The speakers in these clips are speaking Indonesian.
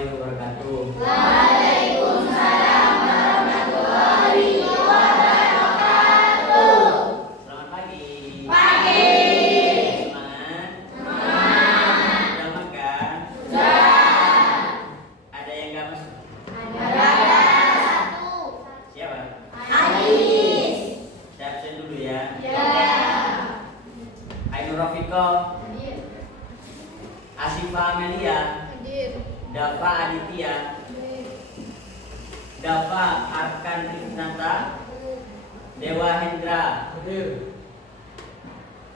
warahmatullahi wabarakatuh. Waalaikumsalam warahmatullahi wabarakatuh. Selamat pagi. Pagi. Semangat. Semangat. Sudah makan? Sudah. Ada yang nggak masuk? Ada satu. Siapa? Hadis. Saya absen dulu ya. Ya. Ainur Rafiko, Hadir. Asifa Amelia, Hadir. Dafa Aditya, Dafa Arkan Krisnata, Dewa Hendra,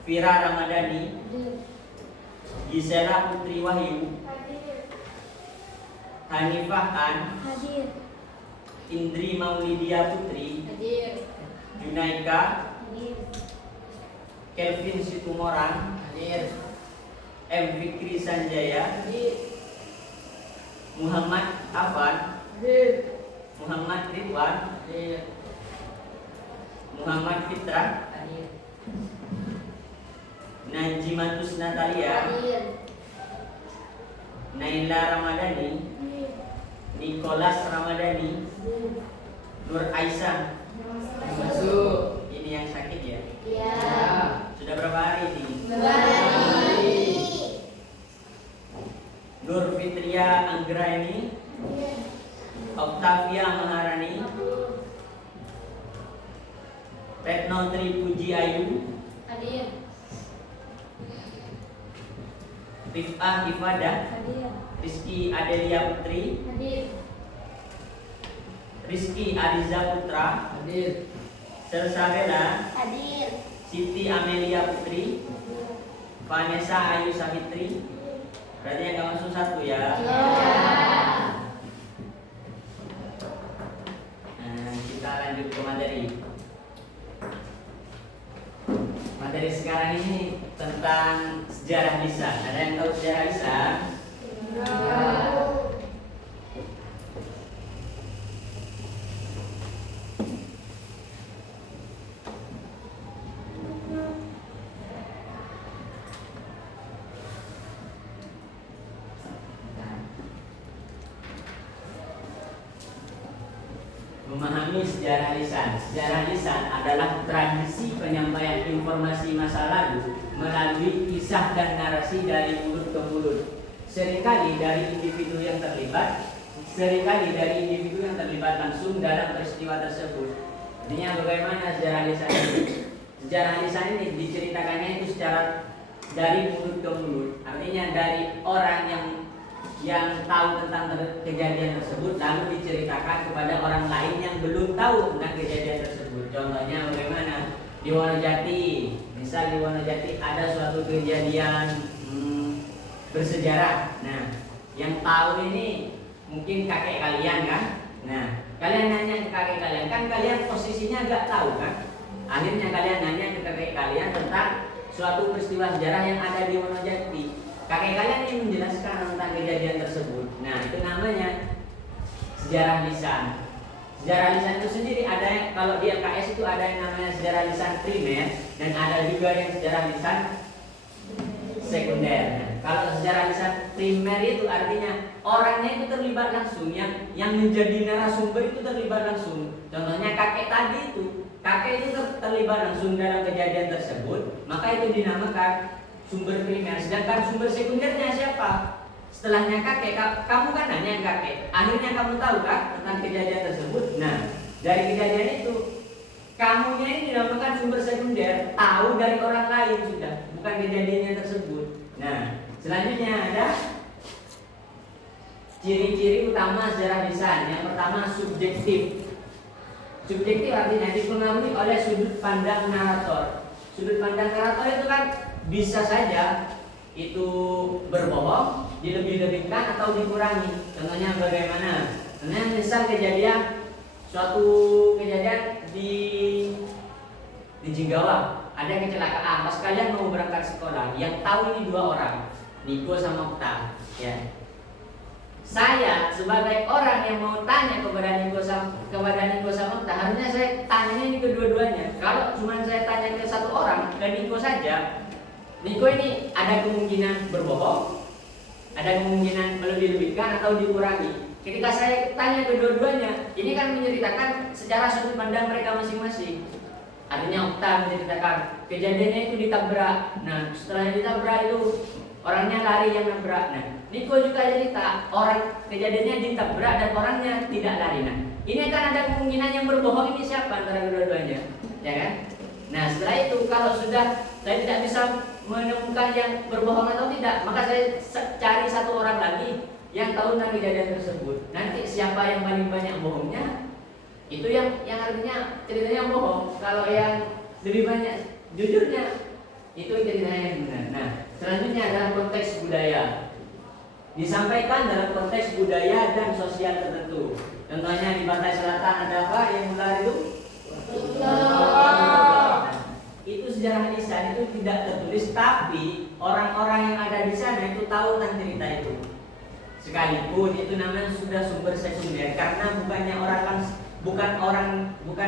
Vira Ramadhani, Gisela Putri Wahyu, Hanifah An, Hadir. Indri Maulidia Putri, Hadir. Junaika, Hadir. Kelvin Situmorang, M. Fikri Sanjaya, Muhammad Afan, Muhammad Ridwan, Muhammad Fitra, Najimatus Natalia, Naila Ramadhani, Nicholas Ramadhani, Nur Aisyah. Masuk. Ini yang sakit ya? Ya. Sudah berapa hari ini? Berbagi. Nur Fitria Anggraini, Octavia Maharani, Retno Tri Puji Ayu, Hadir. Rifah Ifadah, Hadir. Rizky Adelia Putri, Hadir. Rizky Ariza Putra, Hadir. Sersabela, Hadir. Siti Amelia Putri, Vanessa Ayu Savitri. Berarti yang nggak masuk satu ya. Ya. Nah, kita lanjut ke materi. Materi sekarang ini tentang sejarah lisan. Ada yang tahu sejarah lisan? Memahami sejarah lisan. Sejarah lisan adalah tradisi penyampaian informasi masa lalu melalui kisah dan narasi dari mulut ke mulut. Seringkali dari individu yang terlibat, langsung dalam peristiwa tersebut. Artinya bagaimana sejarah lisan ini? Sejarah lisan ini diceritakannya itu secara dari mulut ke mulut. Artinya dari orang yang tahu tentang kejadian tersebut lalu diceritakan kepada orang lain yang belum tahu tentang kejadian tersebut. Contohnya bagaimana di Wonojati, misal di Wonojati ada suatu kejadian bersejarah. Nah, yang tahu ini mungkin kakek kalian kan? Nah, kalian nanya ke kakek kalian, kan kalian posisinya nggak tahu kan? Akhirnya kalian nanya ke kakek kalian tentang suatu peristiwa sejarah yang ada di Wonojati. Kakek kalian ingin menjelaskan tentang kejadian tersebut. Nah, itu namanya sejarah lisan. Sejarah lisan itu sendiri ada yang, kalau di LKS itu ada yang namanya sejarah lisan primer dan ada juga yang sejarah lisan sekunder. Nah, kalau sejarah lisan primer itu artinya orangnya itu terlibat langsung, yang menjadi narasumber itu terlibat langsung. Contohnya kakek tadi itu, kakek itu terlibat langsung dalam kejadian tersebut, maka itu dinamakan sumber primer. Sedangkan sumber sekundernya siapa? Setelahnya kakek, kamu kan nanya kakek, akhirnya kamu tahu kan tentang kejadian tersebut. Nah, dari kejadian itu kamunya ini dinamakan sumber sekunder, tahu dari orang lain sudah, bukan kejadiannya tersebut. Nah, selanjutnya ada ciri-ciri utama sejarah lisan. Yang pertama, subjektif. Subjektif artinya dipengaruhi oleh sudut pandang narator. Sudut pandang narator itu kan bisa saja itu berbohong, dilebih-lebihkan atau dikurangi. Contohnya bagaimana? Contohnya misal suatu kejadian di Jinggawa, ada kecelakaan. Pas kalian mau berangkat sekolah, yang tahu ini dua orang, Niko sama Okta. Ya. Saya sebagai orang yang mau tanya kepada Niko sama Okta, harusnya saya tanya ini kedua-duanya. Kalau cuma saya tanya ke satu orang, ke Niko saja, Niko ini ada kemungkinan berbohong, ada kemungkinan melebih-lebihkan atau dikurangi. Ketika saya tanya kedua-duanya, ini kan menceritakan secara sudut pandang mereka masing-masing. Artinya Okta menceritakan kejadiannya itu ditabrak. Nah, setelah ditabrak itu orangnya lari yang nabrak. Nah, Niko juga cerita orang kejadiannya ditabrak dan orangnya tidak lari. Nah, ini akan ada kemungkinan yang berbohong ini siapa antara kedua-duanya, ya kan? Nah, setelah itu kalau sudah saya tidak bisa menemukan yang berbohong atau tidak, maka saya cari satu orang lagi yang tahu tentang kejadian tersebut. Nanti siapa yang paling banyak bohongnya, itu yang artinya ceritanya bohong. Kalau yang lebih banyak jujurnya, itu ceritanya yang benar. Nah, selanjutnya adalah konteks budaya. Disampaikan dalam konteks budaya dan sosial tertentu. Contohnya di pantai selatan ada apa yang ular itu? Nah, itu sejarah lisan, itu tidak tertulis, tapi orang-orang yang ada di sana itu tahu tentang cerita itu. Sekalipun itu namanya sudah sumber sekunder, karena bukan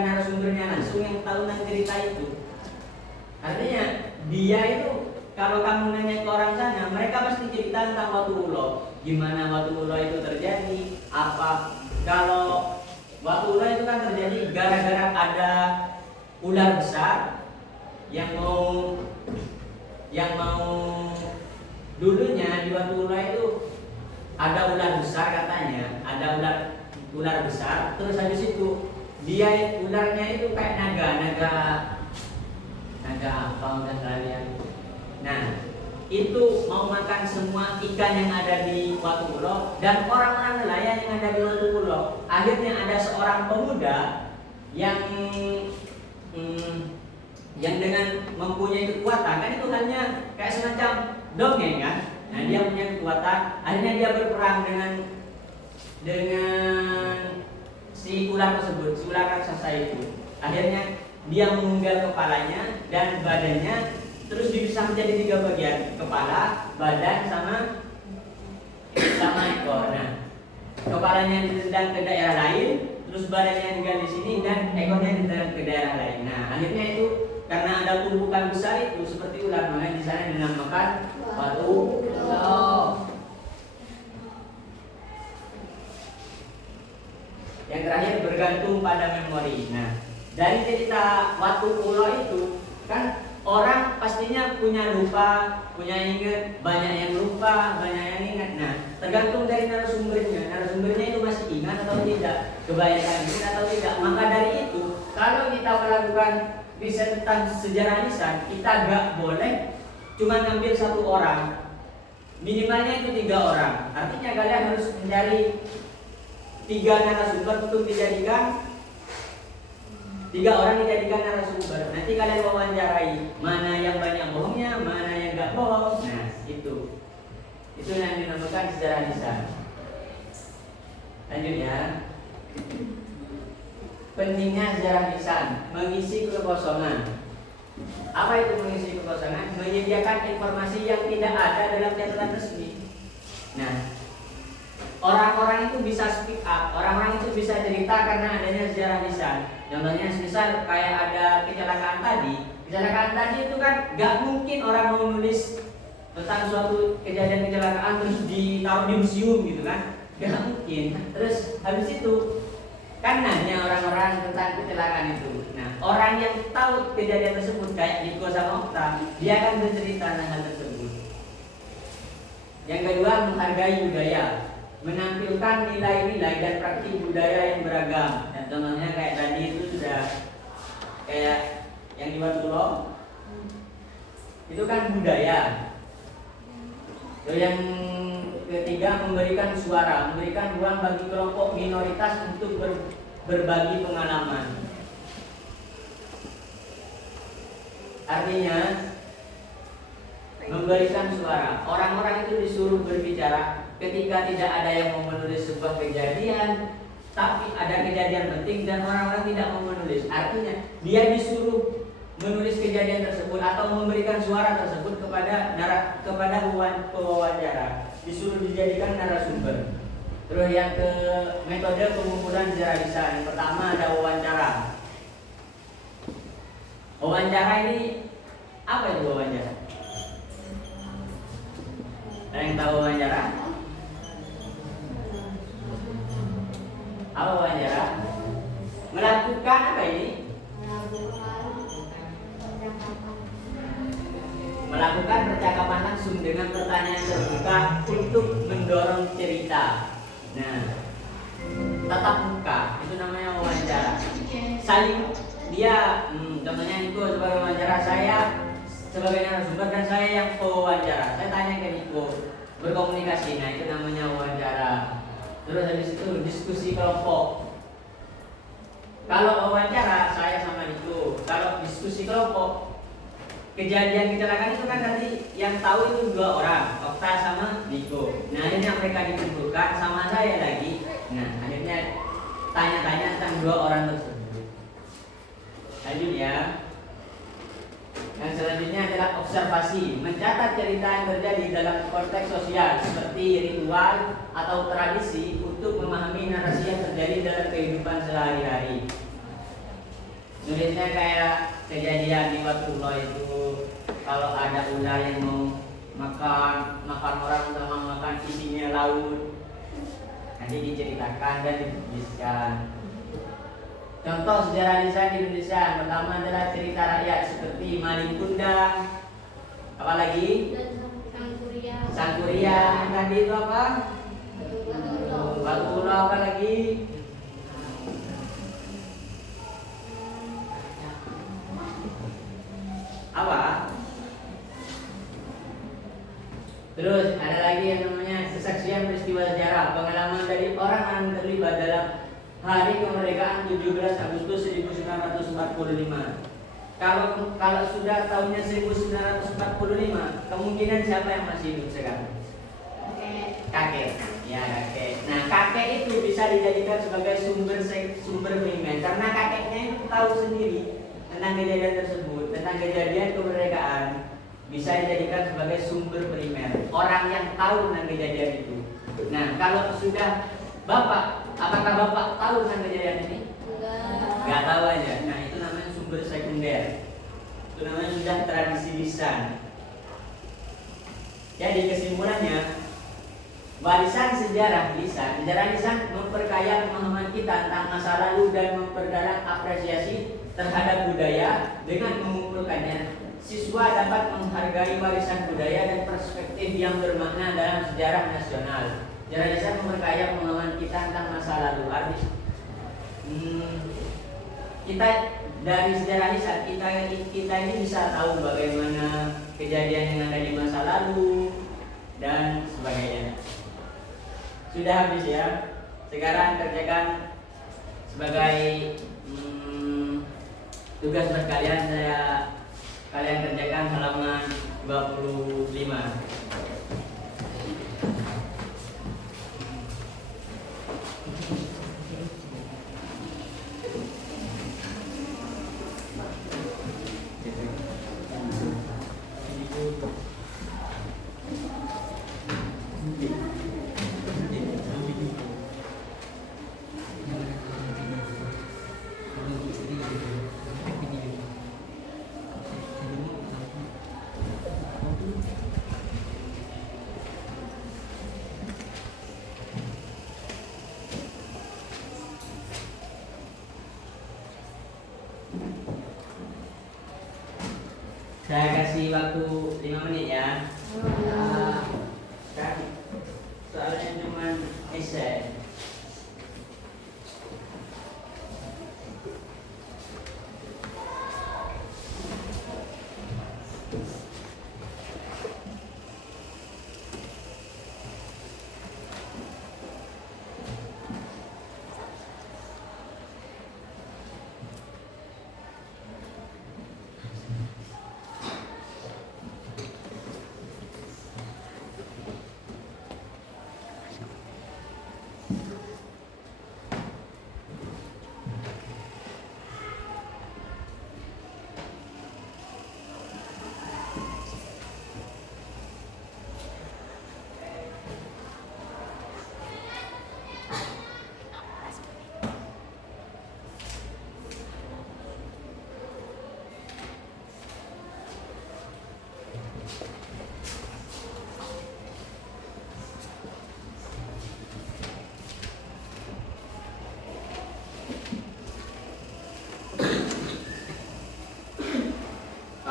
narasumbernya langsung yang tahu tentang cerita itu. Artinya dia itu, kalau kamu nanya ke orang sana, mereka pasti cerita tentang Watu Ulo, gimana Watu Ulo itu terjadi, apa. Kalau Watu Ulo itu kan terjadi gara-gara ada ular besar yang mau dulunya di Watu Ulo itu ada ular besar, katanya ada ular besar. Terus habis itu dia ularnya itu kayak naga apa udah kalian. Nah, itu mau makan semua ikan yang ada di Watu Ulo dan orang-orang nelayan yang ada di Watu Ulo. Akhirnya ada seorang pemuda yang dengan mempunyai kekuatan, kan itu hanya kayak semacam dongeng kan. Nah, dia punya kekuatan, akhirnya dia berperang dengan si ular tersebut, si ular raksasa itu. Akhirnya dia mengunggal kepalanya dan badannya, terus dipisah menjadi 3 bagian, kepala, badan, sama ekor. Nah, kepalanya ditendang ke daerah lain, terus badannya digali di sini dan ekornya ditendang ke daerah lain. Nah, akhirnya itu karena ada tumpukan besar itu seperti ular, makanya di sana dinamakan Watu Ulo. Yang terakhir bergantung pada memori. Nah, dari cerita Watu Ulo itu kan orang pastinya punya lupa, punya ingat, banyak yang lupa, banyak yang ingat. Nah, tergantung dari narasumbernya. Narasumbernya itu masih ingat atau tidak, kebanyakan ingat atau tidak. Maka dari itu, kalau kita melakukan riset tentang sejarah lisan, kita gak boleh cuma ngambil satu orang, minimalnya itu 3 orang. Artinya kalian harus mencari 3 narasumber untuk dijadikan 3 orang dijadikan narasumber. Nanti kalian wawancarai mana yang banyak bohongnya, mana yang gak bohong. Nah, itu yang dinamakan sejarah lisan. Lanjut ya. Pentingnya sejarah lisan, mengisi kekosongan. Apa itu mengisi kekosongan? Menyediakan informasi yang tidak ada dalam catatan resmi. Nah, orang-orang itu bisa speak up, orang-orang itu bisa cerita karena adanya sejarah lisan. Contohnya misal kayak ada kecelakaan tadi itu kan gak mungkin orang mau nulis tentang suatu kejadian kecelakaan terus ditaruh di museum gitu kan, gak mungkin. Terus habis itu kan nanya orang-orang tentang kecelakaan itu. Nah, orang yang tahu kejadian tersebut kayak Niko sama Okta, dia akan bercerita tentang hal tersebut. Yang kedua, menghargai budaya, menampilkan nilai-nilai dan praktik budaya yang beragam. Dan contohnya kayak tadi itu sudah kayak yang di Watu Ulo, itu kan budaya. Terus yang ketiga, memberikan suara, memberikan ruang bagi kelompok minoritas untuk berbagi pengalaman. Artinya memberikan suara. Orang-orang itu disuruh berbicara ketika tidak ada yang mau menulis sebuah kejadian, tapi ada kejadian penting dan orang-orang tidak mau menulis. Artinya dia disuruh menulis kejadian tersebut atau memberikan suara tersebut kepada pewawancara, disuruh dijadikan narasumber. Terus yang ke metode pengumpulan sejarah lisan, yang pertama ada wawancara. Wawancara ini apa itu wawancara? Ada yang tahu wawancara? Apa wawancara? Melakukan apa ini? Melakukan percakapan langsung dengan pertanyaan terbuka untuk mendorong cerita. Nah, tatap muka itu namanya wawancara. Saling dia, contohnya Niko sebagai wawancara, saya sebagai narasumber dan saya yang wawancara. Saya tanya ke Niko, berkomunikasi. Nah, itu namanya wawancara. Terus habis itu diskusi kelompok. Kalau wawancara saya sama Niko. Kalau diskusi kelompok, kejadian kecelakaan itu kan tadi yang tahu itu 2 orang, Okta sama Niko. Nah, akhirnya mereka dikumpulkan sama saya lagi. Nah, akhirnya tanya-tanya tentang 2 orang tersebut. Lanjut ya. Yang selanjutnya adalah observasi, mencatat cerita yang terjadi dalam konteks sosial seperti ritual atau tradisi untuk memahami narasi yang terjadi dalam kehidupan sehari-hari. Nulisnya kayak kejadian di Watullah itu, kalau ada ular yang mau makan orang sama makan isinya laut, nanti diceritakan dan dituliskan. Contoh sejarah lisan di Indonesia pertama adalah cerita rakyat seperti Maling Kundang, apalagi Sangkuriang, tadi itu apa? Watullah, apa lagi? Apa? Terus ada lagi yang namanya kesaksian peristiwa sejarah, pengalaman dari orang yang terlibat dalam hari kemerdekaan 17 Agustus 1945. Kalau sudah tahunnya 1945, kemungkinan siapa yang masih hidup sekarang? Kakek. Ya, kakek. Nah, kakek itu bisa dijadikan sebagai sumber primer karena kakeknya itu tahu sendiri tentang kejadian tersebut, tentang kejadian kemerdekaan, bisa dijadikan sebagai sumber primer. Orang yang tahu tentang kejadian itu. Nah, kalau sudah Bapak, apakah Bapak tahu tentang kejadian ini? Enggak tahu aja. Nah, itu namanya sumber sekunder. Itu namanya sudah tradisi lisan. Jadi kesimpulannya, warisan sejarah lisan memperkaya pemahaman kita tentang masa lalu dan memperdalam apresiasi terhadap budaya. Dengan mengumpulkannya, siswa dapat menghargai warisan budaya dan perspektif yang bermakna dalam sejarah nasional. Sejarah lisan memperkaya pemahaman kita tentang masa lalu. Artis, kita dari sejarah lisan kita ini bisa tahu bagaimana kejadian yang ada di masa lalu dan sebagainya. Sudah habis ya. Sekarang kerjakan sebagai tugas buat kalian. Kalian kerjakan halaman 25. Saya kasih waktu 5 menit ya. Kan soalnya cuma esai.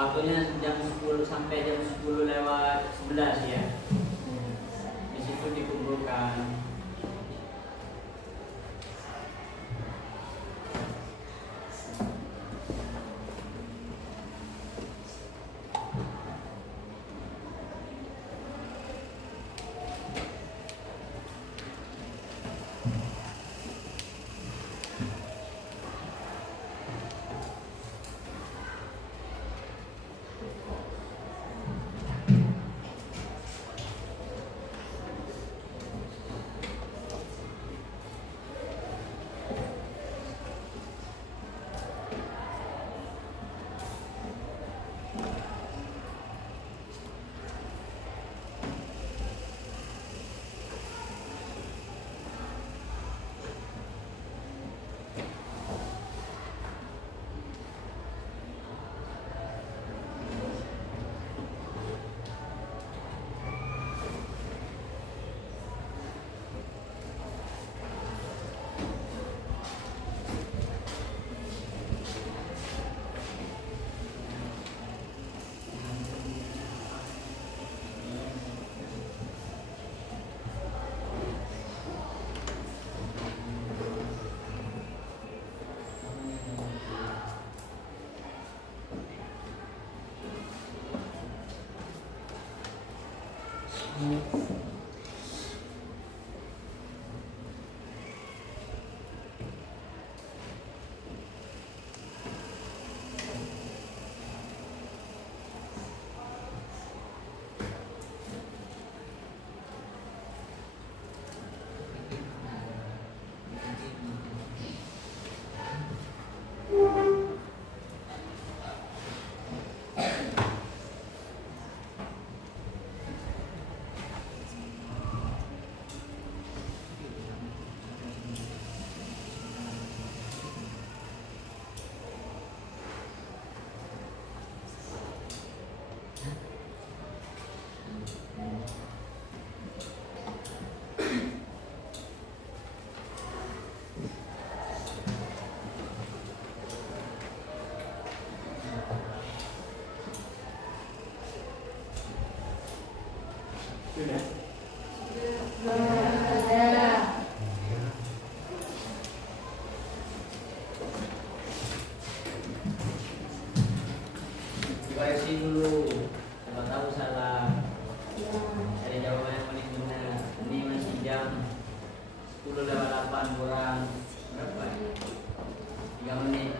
Waktunya jam 10 sampai jam 10 lewat 11 ya. Di situ dikumpulkan. Sudah. Koreksi dulu. Siapa tahu salah. Ada jawaban yang paling benar. Ini masih jam 10 lewat 8 kurang berapa? 3 menit.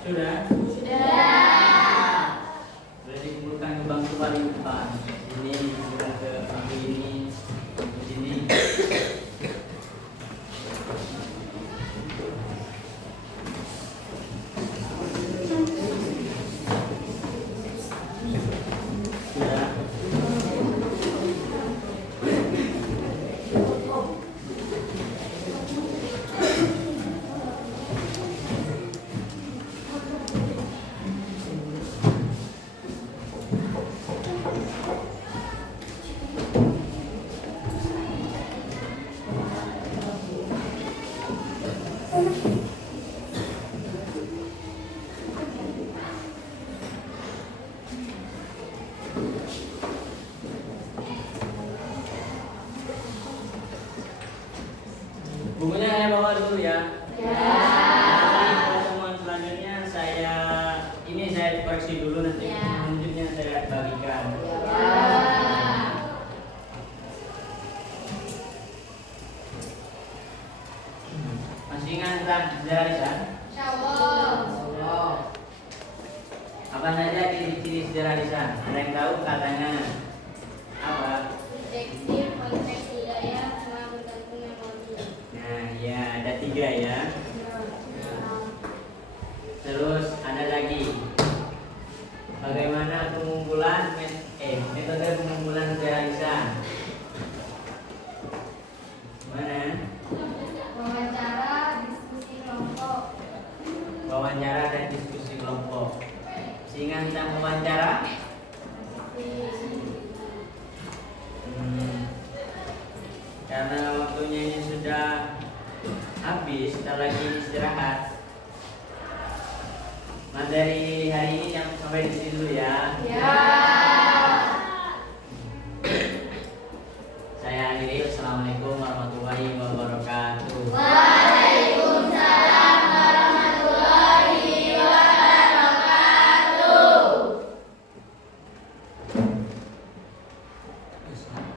Sudah? Boleh dikumpulkan ke bangku paling depan. Ini dikumpulkan ke bangku ini, di sini. Sudah. Bukunya saya bawa dulu ya. Nanti pertemuan selanjutnya saya koreksi dulu, nanti selanjutnya saya bagikan. Masih ingat tentang sejarah lisan? Apa saja ciri-ciri sejarah lisan? Ada yang tahu katanya apa? Detektif, konteks budaya, sama bergantung memori. Nah, ya ada 3 ya. Terus ada lagi bagaimana metode pengumpulan sejarah lisan. Mana? Wawancara, diskusi kelompok. Wawancara dan diskusi kelompok. Ingat tentang wawancara? Karena waktunya ini sudah habis, kita lagi istirahat. Materi hari ini yang sampai di sini dulu ya.